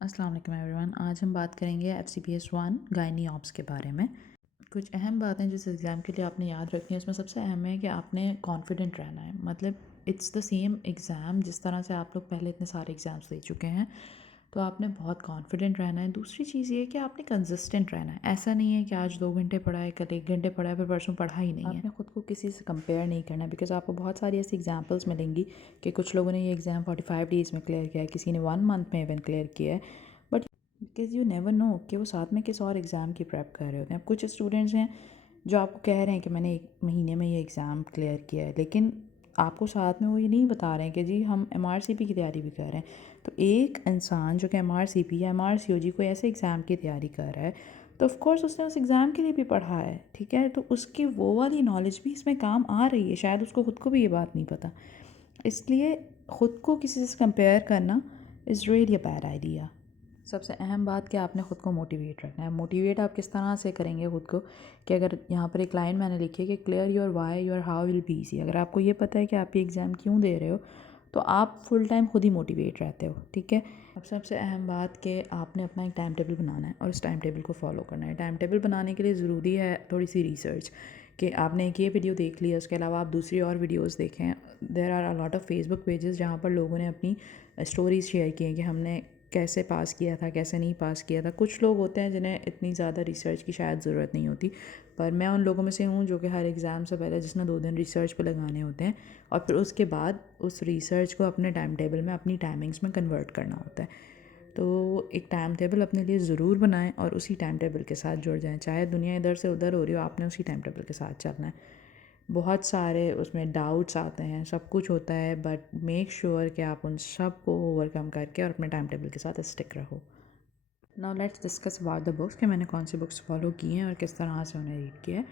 अस्सलाम वालेकुम एवरीवन। आज हम बात करेंगे FCPS 1 गायनी ऑप्स के बारे में। कुछ अहम बातें जिस एग्ज़ाम के लिए आपने याद रखनी है, उसमें सबसे अहम है कि आपने कॉन्फिडेंट रहना है। मतलब इट्स द सेम एग्ज़ाम, जिस तरह से आप लोग पहले इतने सारे एग्ज़ाम्स दे चुके हैं, तो आपने बहुत कॉन्फिडेंट रहना है। दूसरी चीज़ ये है कि आपने कंसिस्टेंट रहना है। ऐसा नहीं है कि आज 2 घंटे पढ़ा है, कल 1 घंटे पढ़ा है, फिर परसों पढ़ा ही नहीं है। आपने ख़ुद को किसी से कंपेयर नहीं करना है, बिकॉज़ आपको बहुत सारी ऐसी एग्जांपल्स मिलेंगी कि कुछ लोगों ने ये एग्ज़ाम 45 डेज़ में क्लियर किया है, किसी ने 1 मंथ में इवन क्लियर किया है। But because you never know कि वो साथ में किस और एग्ज़ाम की प्रेप कर रहे होते हैं। अब कुछ स्टूडेंट्स हैं जो आपको कह रहे हैं कि मैंने 1 महीने में ये एग्ज़ाम क्लियर किया है, लेकिन आपको साथ में वो ये नहीं बता रहे हैं कि जी हम MRCP की तैयारी भी कर रहे हैं। तो एक इंसान जो कि MRCP या MRCOG कोई ऐसे एग्ज़ाम की तैयारी कर रहा है, तो ऑफ़ कोर्स उसने उस एग्ज़ाम के लिए भी पढ़ा है, ठीक है? तो उसकी वो वाली नॉलेज भी इसमें काम आ रही है, शायद उसको खुद को भी ये बात नहीं पता। इसलिए ख़ुद को किसी से कंपेयर करना is really a bad idea. सबसे अहम बात कि आपने ख़ुद को मोटिवेट रखना है। मोटिवेट आप किस तरह से करेंगे ख़ुद को, कि अगर यहाँ पर एक लाइन मैंने लिखी है कि clear your why your how will be easy. अगर आपको ये पता है कि आप ये एग्ज़ाम क्यों दे रहे हो, तो आप फुल टाइम खुद ही मोटिवेट रहते हो, ठीक है? अब सबसे अहम बात कि आपने अपना एक टाइम टेबल बनाना है और उस टाइम टेबल को फॉलो करना है। टाइम टेबल बनाने के लिए ज़रूरी है थोड़ी सी रिसर्च, कि आपने एक ये वीडियो देख ली है, उसके अलावा आप दूसरी और वीडियोस देखें। There are a lot of Facebook pages जहाँ पर लोगों ने अपनी स्टोरीज़ शेयर की हैं कि हमने कैसे पास किया था, कैसे नहीं पास किया था। कुछ लोग होते हैं जिन्हें इतनी ज़्यादा रिसर्च की शायद ज़रूरत नहीं होती, पर मैं उन लोगों में से हूँ जो कि हर एग्ज़ाम से पहले जिसने 2 दिन रिसर्च पे लगाने होते हैं और फिर उसके बाद उस रिसर्च को अपने टाइम टेबल में, अपनी टाइमिंग्स में कन्वर्ट करना होता है। तो एक टाइम टेबल अपने लिए ज़रूर बनाएं और उसी टाइम टेबल के साथ जुड़ जाएं। चाहे दुनिया इधर से उधर हो रही हो, आपने उसी टाइम टेबल के साथ चलना है। बहुत सारे उसमें डाउट्स आते हैं, सब कुछ होता है, बट मेक श्योर कि आप उन सब को ओवरकम करके और अपने टाइम टेबल के साथ स्टिक रहो। Now let's discuss about the books कि मैंने कौन सी बुक्स फॉलो की हैं और किस तरह से उन्हें रीड किया है।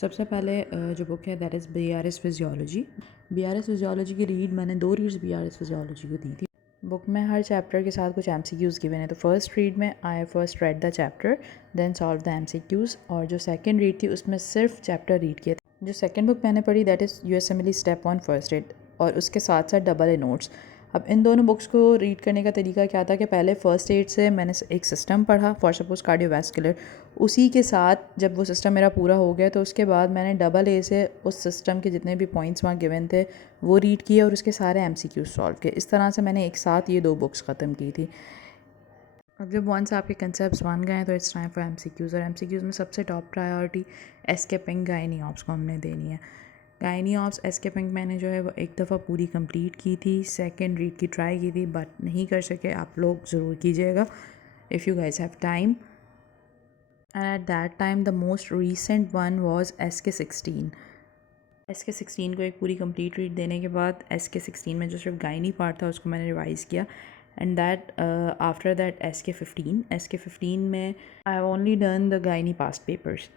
सबसे पहले जो बुक है that is BRS physiology. BRS physiology की रीड मैंने 2 रीड्स BRS फिजियोलॉजी को दी थी। बुक में हर चैप्टर के साथ कुछ MCQs गिवन है। तो फर्स्ट रीड में I first read the chapter, then solve the MCQs, और जो सेकंड रीड थी उसमें सिर्फ चैप्टर रीड किए थे। जो सेकंड बुक मैंने पढ़ी that is USMLE step 1 first aid, और उसके साथ साथ डबल ए नोट्स। अब इन दोनों बुक्स को रीड करने का तरीका क्या था कि पहले फ़र्स्ट एड से मैंने एक सिस्टम पढ़ा, फॉर सपोज़ कार्डियोवैस्कुलर। उसी के साथ जब वो सिस्टम मेरा पूरा हो गया तो उसके बाद मैंने डबल ए से उस सिस्टम के जितने भी पॉइंट्स वहाँ गिवन थे वो रीड किए और उसके सारे MCQ सॉल्व किए। इस तरह से मैंने एक साथ ये 2 बुक्स ख़त्म की थी। अब जब वंस आपके कंसेप्ट बन गए तो इट्स टाइम फॉर MCQs, और MCQs में सबसे top priority escaping gynae ops को हमने देनी है। गायनी ऑप्स एस्केपिंग मैंने जो है वो एक दफ़ा पूरी कंप्लीट की थी, सेकंड रीड की ट्राई की थी बट नहीं कर सके। आप लोग ज़रूर कीजिएगा if you guys have time. And at that time the most recent one was SK16। SK16 को एक पूरी कंप्लीट रीड देने के बाद SK16 में जो सिर्फ गायनी पार्ट था उसको मैंने रिवाइज़ किया, and that after that SK15 में I have only done the gynae past papers.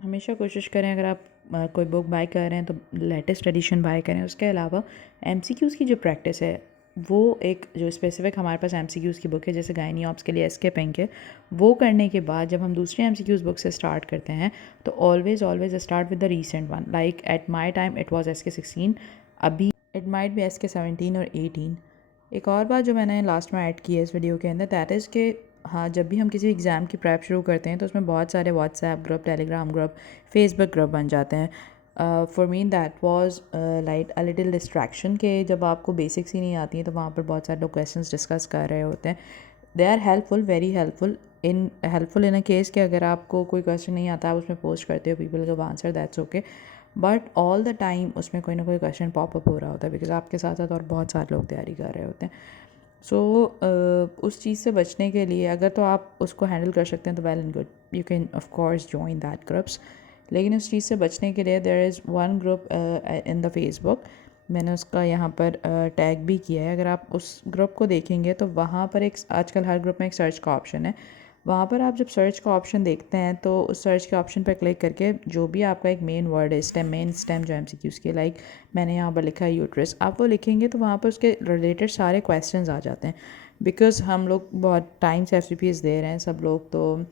हमेशा कोशिश करें अगर आप कोई बुक बाय कर रहे हैं तो लेटेस्ट एडिशन बाय करें। उसके अलावा MCQs की जो प्रैक्टिस है वो एक जो स्पेसिफिक हमारे पास MCQs की बुक है, जैसे गायनी ऑप्स के लिए एस्केपिंग है, वो करने के बाद जब हम दूसरे MCQs बुक से स्टार्ट करते हैं तो always start with the recent one. Like at my time it was SK16, अभी इट माइट बी SK17 और 18। एक और बात जो मैंने लास्ट में ऐड की है इस वीडियो के अंदर दैट इज़ के हाँ, जब भी हम किसी एग्ज़ाम की प्रेप शुरू करते हैं तो उसमें बहुत सारे WhatsApp group, Telegram group, Facebook group बन जाते हैं। For me that was like a little distraction, के जब आपको बेसिक्स ही नहीं आती हैं तो वहाँ पर बहुत सारे लोग क्वेश्चंस डिस्कस कर रहे होते हैं। They are helpful, very helpful in a case कि अगर आपको कोई क्वेश्चन नहीं आता आप उसमें पोस्ट करते हो, people give answer, that's okay. But all the time उसमें कोई ना कोई क्वेश्चन पॉपअप हो रहा होता है बिकॉज आपके साथ साथ और बहुत सारे लोग तैयारी कर रहे होते हैं। सो उस चीज़ से बचने के लिए अगर तो आप उसको हैंडल कर सकते हैं तो well and good, you can of course join that groups. लेकिन उस चीज़ से बचने के लिए there is one group in the Facebook, मैंने उसका यहाँ पर टैग भी किया है। अगर आप उस ग्रुप को देखेंगे तो वहाँ पर एक आजकल हर ग्रुप में एक सर्च का ऑप्शन है। वहाँ पर आप जब सर्च का ऑप्शन देखते हैं तो उस सर्च के ऑप्शन पर क्लिक करके जो भी आपका एक मेन वर्ड है, मेन स्टेम जो MCQs के, लाइक मैंने यहाँ पर लिखा है यूट्रस, आप वो लिखेंगे तो वहाँ पर उसके रिलेटेड सारे क्वेश्चंस आ जाते हैं। बिकॉज़ हम लोग बहुत टाइम से FCPS दे रहे हैं सब लोग, तो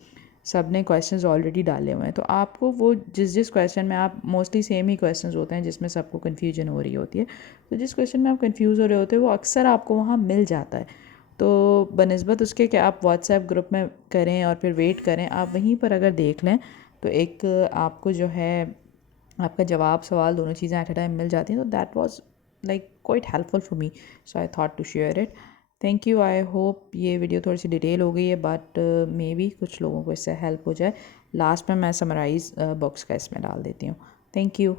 सब ने क्वेश्चंस ऑलरेडी डाले हुए हैं, तो आपको वो जिस क्वेश्चन में आप मोस्टली सेम ही क्वेश्चंस होते हैं जिसमें सबको कन्फ्यूजन हो रही होती है, तो जिस क्वेश्चन में आप कन्फ्यूज़ हो रहे होते हैं वो अक्सर आपको वहाँ मिल जाता है। तो बनिस्बत उसके कि आप व्हाट्सएप ग्रुप में करें और फिर वेट करें, आप वहीं पर अगर देख लें तो एक आपको जो है आपका जवाब सवाल दोनों चीज़ें एट अ टाइम मिल जाती हैं। तो that was like quite helpful for me, so I thought to share it. Thank you. I hope ये वीडियो थोड़ी सी डिटेल हो गई है, बट मे बी कुछ लोगों को इससे हेल्प हो जाए। लास्ट में मैं समराइज़ बुक्स का इसमें डाल देती हूँ। Thank you.